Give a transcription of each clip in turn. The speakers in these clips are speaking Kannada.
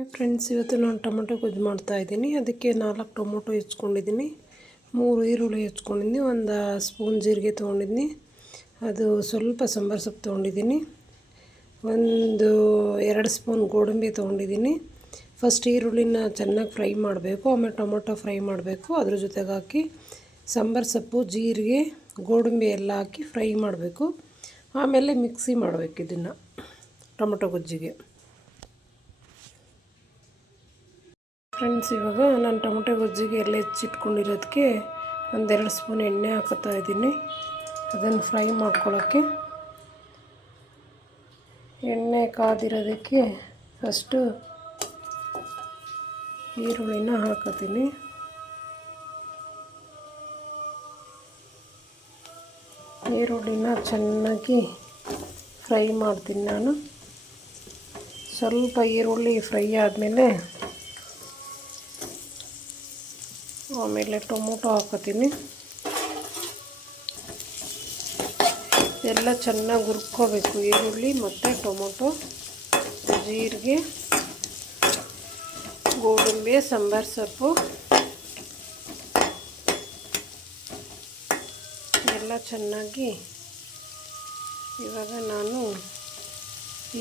ಫ್ರೆಂಡ್ಸ್, ಇವತ್ತು ನಾನು ಟೊಮೊಟೊ ಗೊಜ್ಜು ಮಾಡ್ತಾಯಿದ್ದೀನಿ. ಅದಕ್ಕೆ 4 ಟೊಮೊಟೊ ಹೆಚ್ಕೊಂಡಿದ್ದೀನಿ, 3 ಈರುಳ್ಳಿ ಹೆಚ್ಕೊಂಡಿದ್ದೀನಿ, 1 ಸ್ಪೂನ್ ಜೀರಿಗೆ ತೊಗೊಂಡಿದ್ದೀನಿ, ಅದು ಸ್ವಲ್ಪ ಸಾಂಬಾರು ಸೊಪ್ಪು ತೊಗೊಂಡಿದ್ದೀನಿ, 2 ಸ್ಪೂನ್ ಗೋಡಂಬಿ ತೊಗೊಂಡಿದ್ದೀನಿ. ಫಸ್ಟ್ ಈರುಳ್ಳಿನ ಚೆನ್ನಾಗಿ ಫ್ರೈ ಮಾಡಬೇಕು, ಆಮೇಲೆ ಟೊಮೊಟೊ ಫ್ರೈ ಮಾಡಬೇಕು. ಅದ್ರ ಜೊತೆಗೆ ಹಾಕಿ ಸಾಂಬಾರು ಸೊಪ್ಪು, ಜೀರಿಗೆ, ಗೋಡಂಬಿ ಎಲ್ಲ ಹಾಕಿ ಫ್ರೈ ಮಾಡಬೇಕು. ಆಮೇಲೆ ಮಿಕ್ಸಿ ಮಾಡಬೇಕು ಇದನ್ನು ಟೊಮೊಟೊ ಗೊಜ್ಜಿಗೆ. ಫ್ರೆಂಡ್ಸ್, ಇವಾಗ ನಾನು ಟೊಮೊಟೊ ಗೊಜ್ಜಿಗೆ ಎಲ್ಲ ಹೆಚ್ಚಿಟ್ಕೊಂಡಿರೋದಕ್ಕೆ 1-2 ಸ್ಪೂನ್ ಎಣ್ಣೆ ಹಾಕ್ತಾ ಇದ್ದೀನಿ. ಅದನ್ನು ಫ್ರೈ ಮಾಡ್ಕೊಳ್ಳೋಕ್ಕೆ ಎಣ್ಣೆ ಕಾದಿರೋದಕ್ಕೆ ಫಸ್ಟು ಈರುಳ್ಳಿನ ಹಾಕೋತೀನಿ. ಈರುಳ್ಳಿನ ಚೆನ್ನಾಗಿ ಫ್ರೈ ಮಾಡ್ತೀನಿ ನಾನು. ಸ್ವಲ್ಪ ಈರುಳ್ಳಿ ಫ್ರೈ ಆದಮೇಲೆ ಆಮೇಲೆ ಟೊಮೊಟೊ ಹಾಕೋತೀನಿ. ಎಲ್ಲ ಚೆನ್ನಾಗಿ ಹುರ್ಕೋಬೇಕು, ಈರುಳ್ಳಿ ಮತ್ತು ಟೊಮೊಟೊ, ಜೀರಿಗೆ, ಗೋಡಂಬಿ, ಸಾಂಬಾರು ಸೊಪ್ಪು ಎಲ್ಲ ಚೆನ್ನಾಗಿ. ಇವಾಗ ನಾನು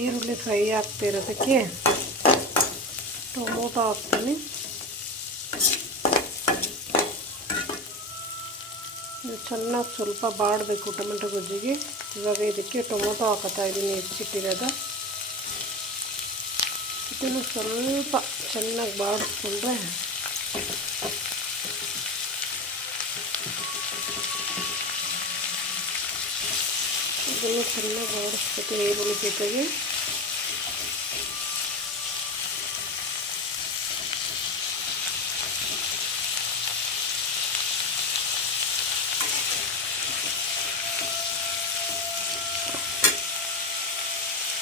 ಈರುಳ್ಳಿ ಫ್ರೈ ಆಗ್ತಿರೋದಕ್ಕೆ ಟೊಮೊಟೊ ಹಾಕ್ತೀನಿ. ಇದು ಚೆನ್ನಾಗಿ ಸ್ವಲ್ಪ ಬಾಡಬೇಕು ಟೊಮೆಟೊ ಗೊಜ್ಜಿಗೆ. ಇವಾಗ ಇದಕ್ಕೆ ಟೊಮೊಟೊ ಹಾಕೋತಾ ಇದ್ದೀನಿ ಹೆಚ್ಚಿಟ್ಟಿರೋದು. ಇದನ್ನು ಸ್ವಲ್ಪ ಚೆನ್ನಾಗಿ ಬಾಡಿಸ್ಕೊಂಡ್ರೆ ಇದನ್ನು ಚೆನ್ನಾಗಿ ಬಾಡಿಸ್ಕೊತೀನಿ ಈರುಳ್ಳಿ ಜೊತೆಗೆ.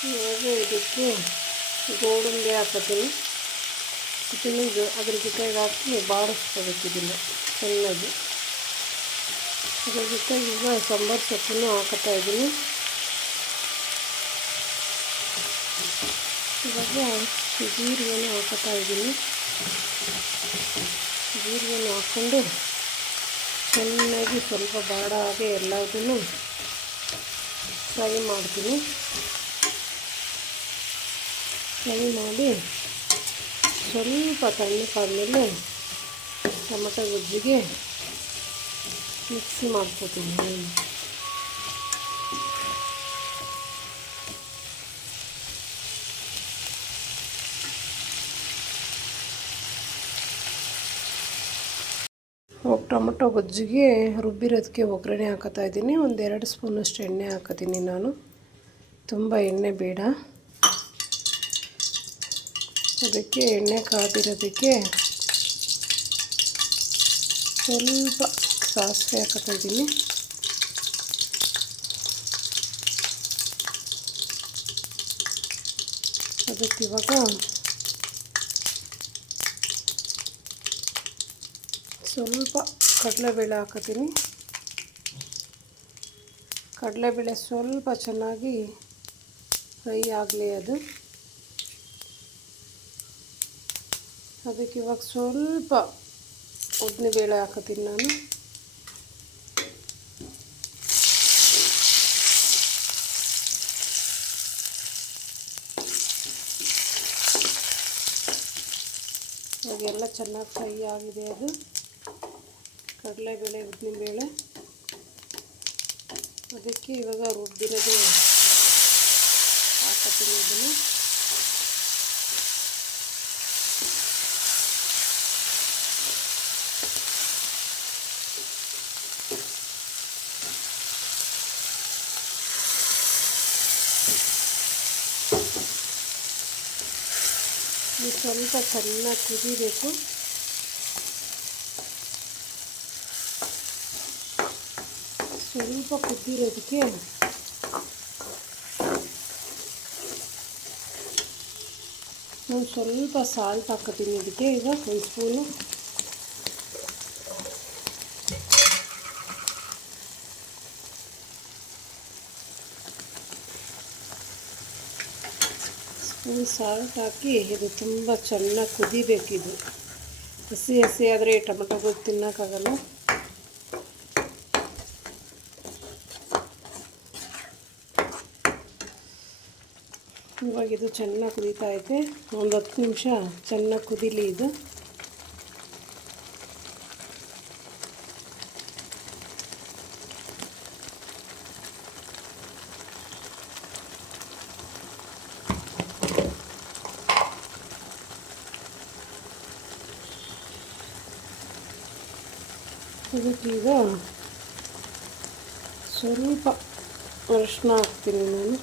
ಇವಾಗ ಇದಕ್ಕೆ ಗೋಡಂಬಿ ಹಾಕೋತೀನಿ. ಇದನ್ನು ಅದ್ರ ಜೊತೆಗೆ ಹಾಕಿ ಬಾಡಿಸ್ಕೋಬೇಕು ಇದನ್ನು ಚೆನ್ನಾಗಿ. ಅದ್ರ ಜೊತೆಗೆ ಈಗ ಸಾಂಬಾರು ಸೊಪ್ಪನ್ನು ಹಾಕೋತಾ ಇದ್ದೀನಿ. ಇವಾಗ ಜೀರಿಗೆನೂ ಹಾಕೋತಾ ಇದ್ದೀನಿ. ಜೀರಿಗೆನೂ ಹಾಕ್ಕೊಂಡು ಚೆನ್ನಾಗಿ ಸ್ವಲ್ಪ ಬಾಡ ಹಾಗೆ ಎಲ್ಲದನ್ನು ಫ್ರೈ ಮಾಡ್ತೀನಿ. ಫ್ರೈ ಮಾಡಿ ಸ್ವಲ್ಪ ತಣ್ಣಗಾದ್ಮೇಲೆ ಟೊಮೊಟೊ ಗೊಜ್ಜಿಗೆ ಮಿಕ್ಸಿ ಮಾಡ್ಕೊತೀನಿ. ಟೊಮೊಟೊ ಗೊಜ್ಜಿಗೆ ರುಬ್ಬಿರೋದಕ್ಕೆ ಒಗ್ಗರಣೆ ಹಾಕೋತಾ ಇದ್ದೀನಿ. 1-2 ಸ್ಪೂನಷ್ಟು ಎಣ್ಣೆ ಹಾಕೋತೀನಿ ನಾನು, ತುಂಬ ಎಣ್ಣೆ ಬೇಡ. ಅದಕ್ಕೆ ಎಣ್ಣೆ ಕಾದಿರೋದಕ್ಕೆ ಸ್ವಲ್ಪ ಸಾಸಿವೆ ಹಾಕೋತಾ ಇದ್ದೀನಿ. ಅದಕ್ಕೆ ಇವಾಗ ಸ್ವಲ್ಪ ಕಡಲೆಬೇಳೆ ಹಾಕೋತೀನಿ. ಕಡಲೆಬೇಳೆ ಸ್ವಲ್ಪ ಚೆನ್ನಾಗಿ ಫ್ರೈ ಆಗಲಿ ಅದು. ಅದಕ್ಕೆ ಇವಾಗ ಸ್ವಲ್ಪ ಉದ್ದಿನಬೇಳೆ ಹಾಕೋತೀನಿ ನಾನು. ಇವಾಗೆಲ್ಲ ಚೆನ್ನಾಗಿ ಫ್ರೈ ಆಗಿದೆ ಅದು ಕಡಲೆಬೇಳೆ, ಉದ್ದಿನಬೇಳೆ. ಅದಕ್ಕೆ ಇವಾಗ ರುಬ್ಬಿರೋದು ಹಾಕೋತೀನಿ ಇದನ್ನು. ಇದು ಸ್ವಲ್ಪ ಚೆನ್ನಾಗಿ ಕುದಿಬೇಕು. ಸ್ವಲ್ಪ ಕುದ್ದಿರೋದಕ್ಕೆ ನಾನು ಸ್ವಲ್ಪ ಸಾಲ್ಟ್ ಹಾಕೋತೀನಿ ಇದಕ್ಕೆ. ಈಗ 1 ಸ್ಪೂನು ಸಾಲ್ಟ್ ಹಾಕಿ ಇದು ತುಂಬ ಚೆನ್ನಾಗಿ ಕುದಿಬೇಕಿದು. ಹಸಿ ಹಸಿ ಆದರೆ ಟೊಮೆಟೊ ಗೊಜ್ಜು ತಿನ್ನೋಕ್ಕಾಗಲ್ಲ. ಇವಾಗಿದು ಚೆನ್ನಾಗಿ ಕುದೀತಾ ಐತೆ. ಒಂದು 10 ನಿಮಿಷ ಚೆನ್ನಾಗಿ ಕುದೀಲಿ ಇದು. ಇದಕ್ಕೀಗ ಸ್ವಲ್ಪ ಅರಿಶಿನ ಹಾಕ್ತೀನಿ ನಾನು.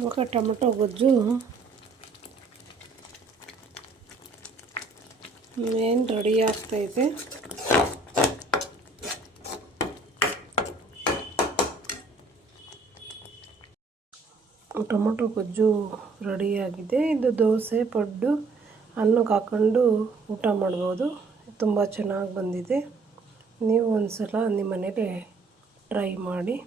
ಇವಾಗ ಟೊಮೆಟೊ ಗೊಜ್ಜು ಮೇನ್ ರೆಡಿ ಆಗ್ತೈತೆ. ಟೊಮೆಟೊ ಗೊಜ್ಜು ರೆಡಿಯಾಗಿದೆ. ಇದು ದೋಸೆ, ಪಡ್ಡು, ಅನ್ನಕ್ಕೆ ಹಾಕ್ಕೊಂಡು ಊಟ ಮಾಡ್ಬೋದು. ತುಂಬ ಚೆನ್ನಾಗಿ ಬಂದಿದೆ. ನೀವು ಒಂದು ಸಲ ನಿಮ್ಮ ಮನೇಲಿ ಟ್ರೈ ಮಾಡಿ.